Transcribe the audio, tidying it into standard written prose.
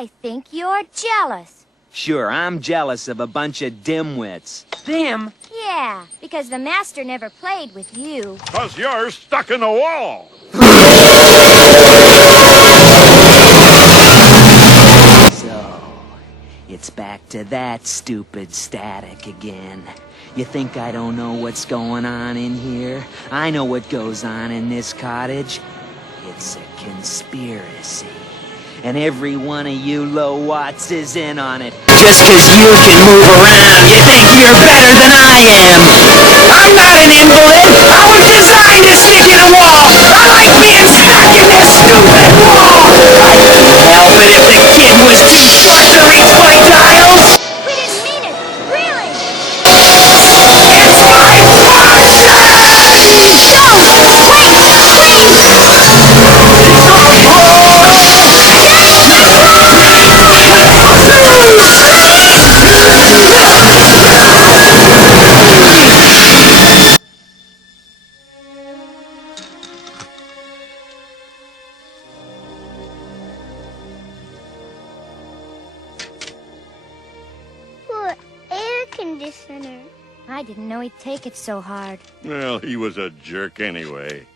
I think you're jealous. Sure, I'm jealous of a bunch of dimwits. Them? Yeah, because the master never played with you. 'Cause you're stuck in the wall. So, it's back to that stupid static again. You think I don't know what's going on in here? I know what goes on in this cottage. It's a conspiracy. And every one of you low-watts is in on it. Just 'cause you can move around, you think you're better than I am. I'm not an invalid. I was designed to stick in a wall. I like being stuck in this stupid wall. I couldn't help it if the kid was too short to reach my dials. We didn't mean it, really. It's my fortune! Poor air conditioner. I didn't know he'd take it so hard. Well, he was a jerk anyway.